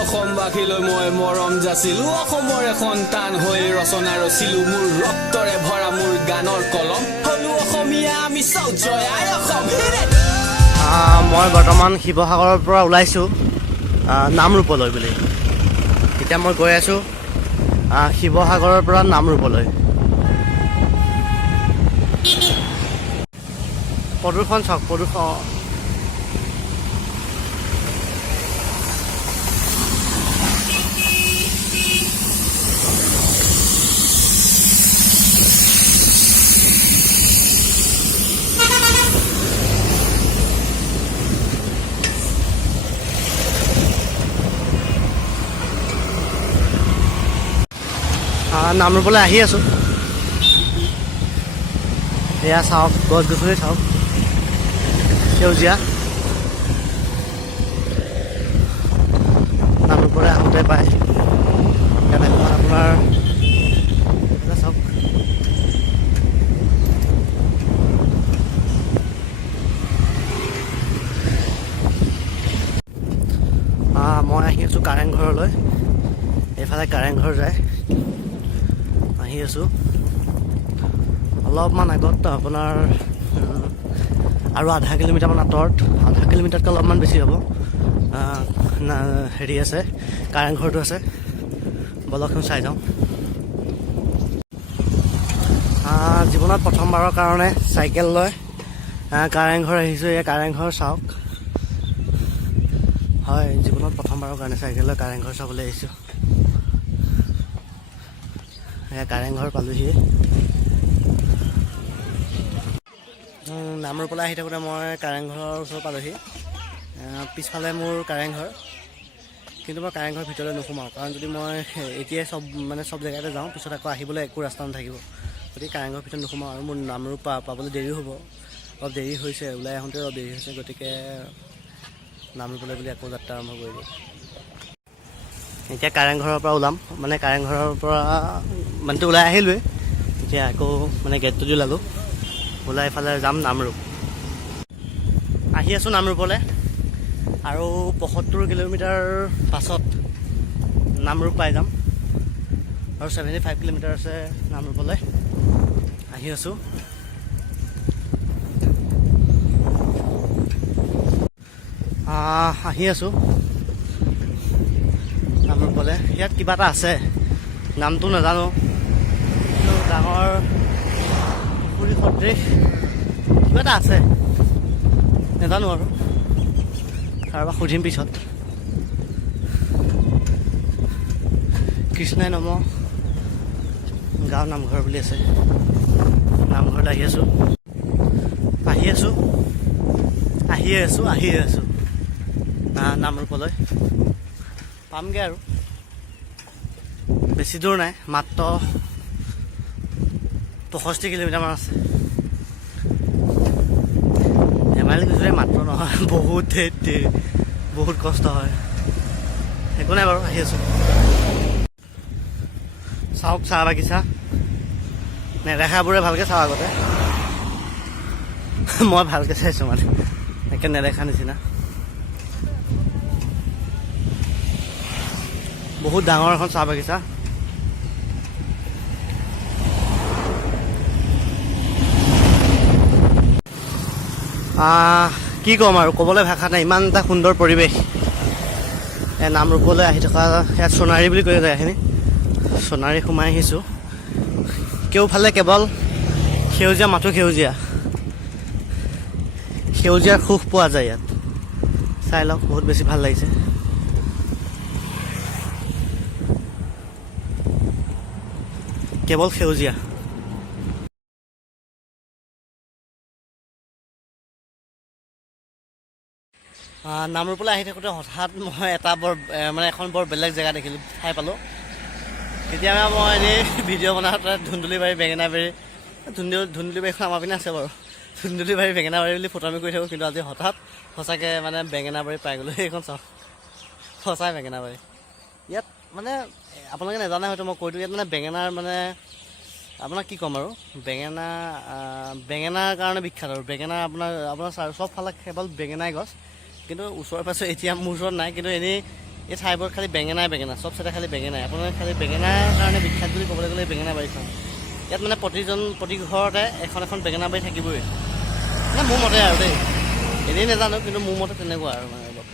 অসমবাসীলৈ মই মৰম যাচিলো অসমৰ সন্তান হৈ ৰচনা ৰচিলো মোৰ ৰক্তৰে ভৰা মোৰ গানৰ কলম হলো অসমীয়া আমি চাও জয় আই অসম মই বৰ্তমান শিৱসাগৰৰ পৰা ওলাইছোঁ নামৰূপলৈ বুলি এতিয়া মই গৈ আছোঁ শিৱসাগৰৰ পৰা নামৰূপলৈ প্ৰদূষণ চাওক প্ৰদূষণ নামৰূপলৈ আহি আছোঁ এয়া চাওক গছ গছনি চাওক সেউজীয়া নামৰূপলৈ আহোঁতে পায় ইয়াত আপোনাৰ চাওক মই আহি আছোঁ কাৰেংঘৰলৈ এইফালে কাৰেংঘৰ যায় আহি আছোঁ অলপমান আগত আপোনাৰ আৰু আধা কিলোমিটাৰমান আঁতৰত আধা কিলোমিটাৰতকৈ অলপমান বেছি হ'ব হেৰি আছে কাৰেংঘৰটো আছে বলকচোন চাই যাওঁ জীৱনত প্ৰথমবাৰৰ কাৰণে চাইকেল লৈ কাৰেংঘৰ আহিছোঁ এয়া কাৰেংঘৰ চাওক হয় জীৱনত প্ৰথমবাৰৰ কাৰণে চাইকেল লৈ কাৰেংঘৰ চাবলৈ আহিছোঁ এয়া কাৰেংঘৰ পালোহি নামৰূপলৈ আহি থাকোঁতে মই কাৰেংঘৰৰ ওচৰ পালোহি পিছফালে মোৰ কাৰেংঘৰ কিন্তু মই কাৰেংঘৰ ভিতৰলৈ নোসোমাওঁ কাৰণ যদি মই এতিয়াই চব জেগাতে যাওঁ পিছত আকৌ আহিবলৈ একো ৰাস্তা নাথাকিব গতিকে কাৰেংঘৰ ভিতৰত নোসোমাওঁ আৰু মোৰ নামৰূপ পাবলৈ দেৰিও হ'ব অলপ দেৰি হৈছে ওলাই আহোঁতে অলপ দেৰি হৈছে গতিকে নামৰূপলৈ বুলি আকৌ যাত্ৰা আৰম্ভ কৰিলোঁ এতিয়া কাৰেংঘৰৰ পৰা ওলাম মানে কাৰেংঘৰৰ পৰা মানেতো ওলাই আহিলোঁৱেই এতিয়া আকৌ মানে গেটটো দি ওলালোঁ ওলাই এইফালে যাম নামৰূপ আহি আছোঁ নামৰূপলৈ আৰু ৭৫ কিলোমিটাৰ পাছত নামৰূপ পাই যাম আৰু 75 কিলোমিটাৰ আছে নামৰূপলৈ আহি আছোঁ নামৰূপলৈ ইয়াত কিবা এটা আছে নামটো নাজানো কিন্তু ডাঙৰ পুখুৰী সদৃশ কিবা এটা আছে নাজানো আৰু কাৰোবাক সুধিম পিছত কৃষ্ণাই নম গাঁও নামঘৰ বুলি আছে নামঘৰলৈ আহি আছোঁ নামৰূপলৈ পামগৈ আৰু বেছি দূৰ নাই মাত্ৰ 65 কিলোমিটাৰমান আছে ধেমালি গৈছোঁ মাত্ৰ নহয় বহুত কষ্ট হয় একো নাই বাৰু আহি আছোঁ চাওক চাহ বাগিচা নেদেখাবোৰে ভালকৈ চাওঁ আগতে মই ভালকৈ চাইছোঁ মানে একে নেদেখা নিচিনা বহুত ডাঙৰ এখন চাহ বাগিচা কি ক'ম আৰু ক'বলৈ ভাষা নাই ইমান এটা সুন্দৰ পৰিৱেশ নামৰূপলৈ আহি থকা ইয়াত সোণাৰী বুলি কৈ জেগাখিনি সোণাৰী সোমাই আহিছোঁ কেওফালে কেৱল সেউজীয়া মাথো সেউজীয়াৰ সুখ পোৱা যায় ইয়াত চাই লওক বহুত বেছি ভাল লাগিছে কেৱল সেউজীয়া নামৰূপলৈ আহি থাকোঁতে হঠাৎ মই এখন বৰ বেলেগ জেগা দেখিলোঁ ঠাই পালোঁ তেতিয়া মই এনেই ভিডিঅ' বনাওঁতে ধুন্দুলিবাৰী ধুন্দুলিবাৰীখন আমাৰ পিনে আছে বাৰু ধুন্দুলিবাৰী বেঙেনাবাৰী বুলি ফটোমি কৰি থাকোঁ কিন্তু আজি হঠাৎ সঁচাকৈ মানে বেঙেনাবাৰী পাই গ'লোঁ সেইখন চাওক সঁচাই বেঙেনাবাৰী ইয়াত মানে আপোনালোকে নাজানে হয়তো মই কৈ দিওঁ ইয়াত মানে বেঙেনাৰ মানে আপোনাক কি ক'ম আৰু বেঙেনাৰ কাৰণে বিখ্যাত আৰু বেঙেনা আপোনাৰ চবফালে কেৱল বেঙেনাই গছ কিন্তু ওচৰে পাছৰে এতিয়া মোৰ ওচৰত নাই কিন্তু এনেই এই ঠাইবোৰত খালি বেঙেনাই চব চাইডে খালি বেঙেনাই। আপোনালোকে খালি বেঙেনাৰ কাৰণে বিখ্যাত বুলি ক'বলৈ গ'লে বেঙেনা বাৰীখন। ইয়াত মানে প্ৰতি ঘৰতে এখন বেঙেনা বাৰী থাকিবই, মানে মোৰ মতে আৰু দেই, এনেই নাজানো কিন্তু মোৰ মতে তেনেকুৱা আৰু মানে অলপ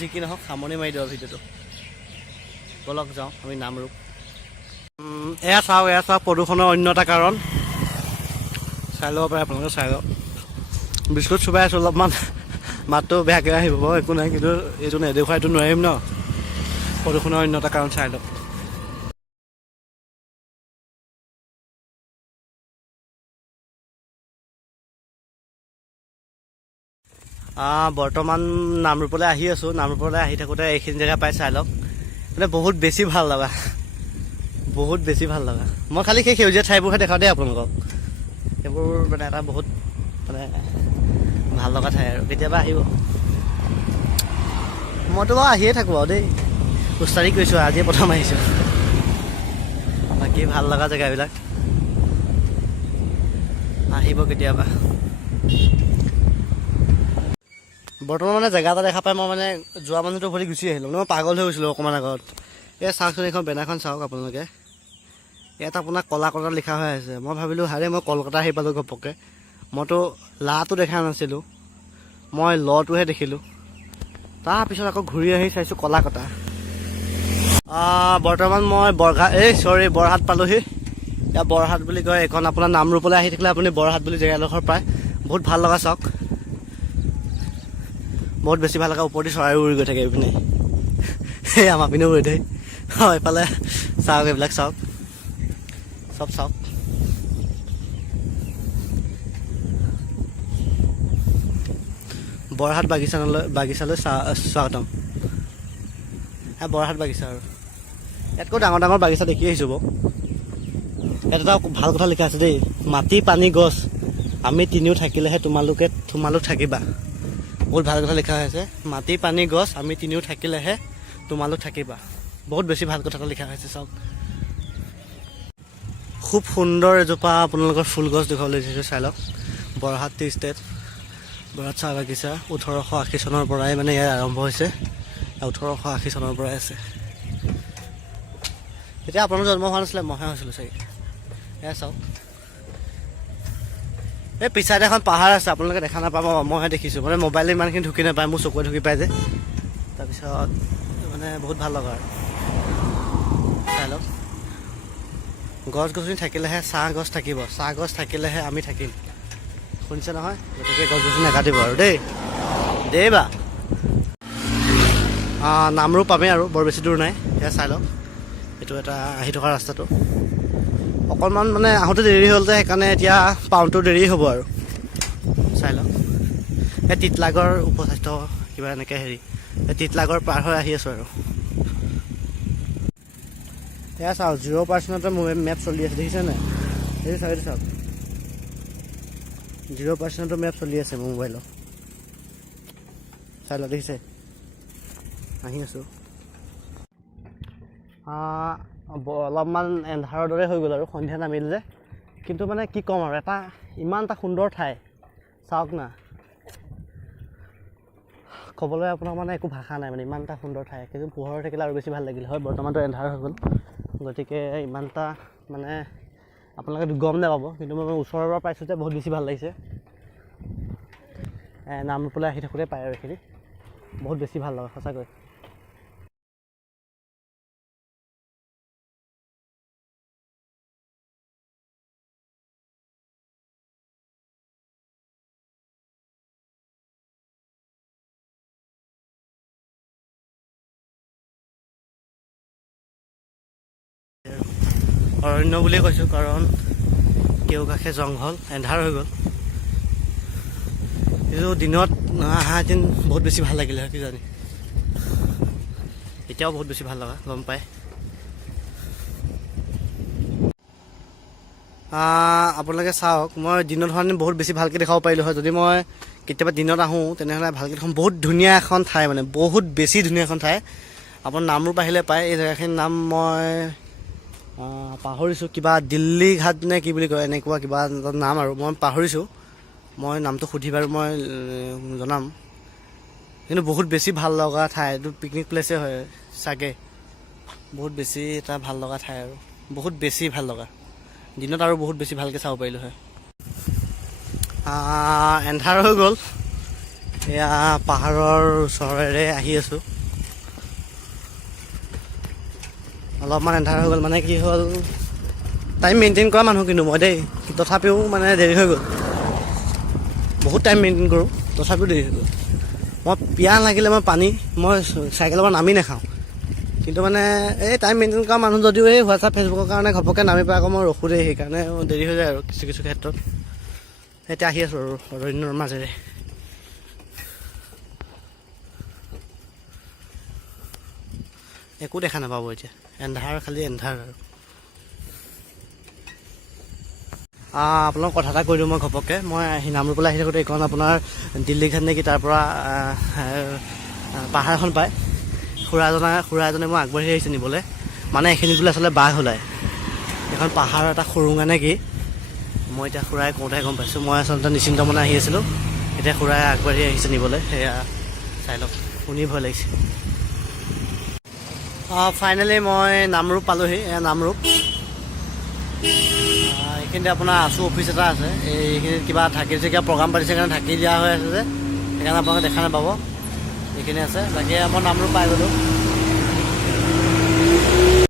যি কি নহওক সামৰণি মাৰি দিওঁ ভিডিঅ'টো। বলক যাওঁ আমি নামৰূপ। এয়া চাওক প্ৰদূষণৰ অন্য এটা কাৰণ। চাই ল'ব পাৰে আপোনালোকে, চাই লওক। বিস্কুট চুবাই আছোঁ অলপমান, মাতটো বেয়াকৈ আহিব বাৰু, একো নাই, কিন্তু এইটো নেদেখুৱাইতো নোৱাৰিম ন। প্ৰদূষণৰ অন্য এটা কাৰণ চাই লওক। বৰ্তমান নামৰূপলৈ আহি আছোঁ। নামৰূপলৈ আহি থাকোঁতে এইখিনি জেগা পাই চাই লওক, মানে বহুত বেছি ভাল লগা। মই খালি সেই সেউজীয়া ঠাইবোৰহে দেখাওঁ দেই আপোনালোকক। সেইবোৰ মানে এটা বহুত মানে ভাল লগা ঠাই আৰু কেতিয়াবা আহিব। মইতো বাৰু আহিয়ে থাকোঁ আৰু দেই, উস্তাদি কৰিছোঁ, আজিয়ে প্ৰথম আহিছোঁ। বাকী ভাল লগা জেগাবিলাক আহিব কেতিয়াবা। বৰ্তমান মানে জেগা এটা দেখা পাই মই মানে যোৱা মানুহটো ভৰি গুচি আহিলোঁ, মানে মই পাগল হৈ গৈছিলোঁ অকণমান আগত। চাওকচোন এইখন বেনাৰখন চাওক আপোনালোকে, ইয়াত আপোনাৰ কলাকতা লিখা হৈ আছে। মই ভাবিলোঁ হাৰে মই কলকাতা আহি পালোঁ ঘপককৈ। মইতো লাটো দেখা নাছিলোঁ, মই লটোহে দেখিলোঁ। তাৰপিছত আকৌ ঘূৰি আহি চাইছোঁ কলাকতা। বৰ্তমান মই বৰহাট পালোঁহি। ইয়াত বৰহাট বুলি কয় এইখন। আপোনাৰ নামৰূপলৈ আহি থাকিলে আপুনি বৰহাট বুলি জেগাডোখৰ পায়, বহুত ভাল লগা চাওক, বহুত বেছি ভাল লগা। ওপৰতে চৰাই উৰি গৈ থাকে এইপিনে, সেই আমাৰ পিনেও উৰি থাকে। এইফালে চাওক, এইবিলাক চাওক, চব চাওক। বৰহাট বাগিচালৈ স্বাগতম। বৰহাট বাগিচা আৰু ইয়াতকৈ ডাঙৰ বাগিচা দেখি আহিছোঁ বাৰু। ইয়াত এটা ভাল কথা লিখা আছে দেই, মাটি পানী গছ আমি তিনিও থাকিলেহে তোমালোক থাকিবা। বহুত ভাল কথা লিখা হৈ আছে, মাটি পানী গছ আমি তিনিও থাকিলেহে তোমালোক থাকিবা। বহুত বেছি ভাল কথা এটা লিখা হৈছে চাওক। খুব সুন্দৰ এজোপা আপোনালোকৰ ফুল গছ দেখুৱাবলৈ দিছোঁ, চাই লওক। বৰহাট টি ষ্টেট, বৰহাট চাহ বাগিচা 1880 চনৰ পৰাই মানে ইয়াত আৰম্ভ হৈছে। 1880 চনৰ পৰাই আছে। এতিয়া আপোনালোকৰ জন্ম হোৱা নাছিলে, মইহে হৈছিলোঁ চাগে। এয়া চাওক, এই পিছাইতে এখন পাহাৰ আছে, আপোনালোকে দেখা নাপাব, মইহে দেখিছোঁ। মানে মোবাইলে ইমানখিনি ঢুকি নাপায়, মোৰ চকুৱে ঢুকি পায় যে। তাৰপিছত মানে বহুত ভাল লগা আৰু চাই লওক। গছ গছনি থাকিলেহে চাহ গছ থাকিব, চাহ গছ থাকিলেহে আমি থাকিম, শুনিছে নহয়? গতিকে গছ গছনি নাকাটিব আৰু দেই বা। নামৰূপ পামেই আৰু বৰ বেছি দূৰ নাই। সেয়া চাই লওক, এইটো এটা আহি থকা ৰাস্তাটো। অকণমান মানে আহোঁতে দেৰি হ'ল যে, সেইকাৰণে এতিয়া পাওঁতেও দেৰি হ'ব আৰু চাই লওক। এই তিতলাগড় উপস্বাস্থ্য কিবা এনেকৈ এই তিতলাগড় পাৰ হৈ আহি আছোঁ আৰু। এয়া চাওক, 0% মোৰ মেপ চলি আছে, দেখিছে নাই? এইটো চাওক, 0% মেপ চলি আছে মোৰ মোবাইলত, চাই লওক, দেখিছে? আহি আছোঁ। অলপমান এন্ধাৰৰ দৰে হৈ গ'ল আৰু সন্ধিয়া নামিল যে, কিন্তু মানে কি ক'ম আৰু, ইমান এটা সুন্দৰ ঠাই চাওক না, ক'বলৈ আপোনাক মানে একো ভাষা নাই। মানে ইমান এটা সুন্দৰ ঠাই, কিন্তু পোহৰ থাকিলে আৰু বেছি ভাল লাগিল হয়। বৰ্তমানটো এন্ধাৰ হৈ গ'ল, গতিকে ইমান এটা মানে আপোনালোকে গম নাপাব, কিন্তু মই ওচৰৰ পৰা পাইছোঁ যে বহুত বেছি ভাল লাগিছে। নামৰূপলৈ আহি থাকোঁতে পায় আৰু এইখিনি বহুত বেছি ভাল লগা সঁচাকৈ। অৰণ্য বুলিয়ে কৈছোঁ, কাৰণ কেউকাষে জংঘল, এন্ধাৰ হৈ গ'ল। কিন্তু দিনত অহাহেঁতেন বহুত বেছি ভাল লাগিলে হয় কিজানি। এতিয়াও বহুত বেছি ভাল লগা, গম পায়। আপোনালোকে চাওক, মই দিনত হোৱাহেঁতেন বহুত বেছি ভালকৈ দেখাব পাৰিলোঁ হয়। যদি মই কেতিয়াবা দিনত আহোঁ তেনেহ'লে ভালকৈ দেখোন। বহুত ধুনীয়া এখন ঠাই, মানে বহুত বেছি ধুনীয়া এখন ঠাই। আপোনাৰ নামৰূপ আহিলে পায়। এই জেগাখিনিৰ নাম মই পাহৰিছোঁ, কিবা দিল্লী ঘাট নে কি বুলি কয়, এনেকুৱা কিবা নাম আৰু মই পাহৰিছোঁ। মই নামটো সুধি বাৰু মই জনাম। কিন্তু বহুত বেছি ভাল লগা ঠাই, এইটো পিকনিক প্লেচে হয় চাগে। বহুত বেছি এটা ভাল লগা ঠাই আৰু বহুত বেছি ভাল লগা। দিনত আৰু বহুত বেছি ভালকৈ চাব পাৰিলোঁ হয়। এন্ধাৰ হৈ গ'ল, এয়া পাহাৰৰ ওচৰেৰে আহি আছোঁ। অলপমান এন্ধাৰ হৈ গ'ল, মানে কি হ'ল টাইম মেইনটেইন কৰা মানুহ কিন্তু মই দেই, তথাপিও মানে দেৰি হৈ গ'ল। বহুত টাইম মেইনটেইন কৰোঁ, তথাপিও দেৰি হৈ গ'ল। মই পিয়াহ লাগিলে মই চাইকেলৰ পৰা নামি নাখাওঁ, কিন্তু মানে এই টাইম মেইনটেইন কৰা মানুহ যদিও এই হোৱাটছআপ ফেচবুকৰ কাৰণে ঘপককৈ নামি পাই আকৌ মই ৰখোঁ দেই, সেইকাৰণে দেৰি হৈ যায় আৰু কিছু কিছু ক্ষেত্ৰত। এতিয়া আহি আছোঁ আৰু অৰণ্যৰ মাজেৰে। একো দেখা নাপাব এতিয়া, এন্ধাৰ খালি এন্ধাৰ আৰু। আপোনাক কথা এটা কৈ দিওঁ মই ঘপককৈ, মই নামৰূপলৈ আহি থাকোঁতে এইখন আপোনাৰ দিল্লী ঘাট নেকি, তাৰ পৰা পাহাৰ এখন পায়। খুৰা এজনে মই আগবাঢ়ি আহিছোঁ নিবলৈ, মানে এইখিনিত বোলে আচলতে বাঘ ওলায়। এখন পাহাৰৰ এটা সুৰুঙা নে কি, মই এতিয়া খুৰাই কওঁতেহে গম পাইছোঁ। মই আচলতে নিশ্চিন্ত মনে আহি আছিলোঁ, এতিয়া খুৰাই আগবাঢ়ি আহিছে নিবলৈ। সেয়া চাই লওক, শুনি ভয় লাগিছে। ফাইনেলি মই নামৰূপ পালোঁহি। এয়া নামৰূপ, এইখিনিতে আপোনাৰ আছু অফিচ এটা আছে। এইখিনিত কিবা কিবা প্ৰগ্ৰাম পাতিছে কাৰণে ঢাকি দিয়া হৈ আছে যে, সেইকাৰণে আপোনালোকে দেখা নাপাব। এইখিনি আছে, বাকী মই নামৰূপ পাই গ'লোঁ।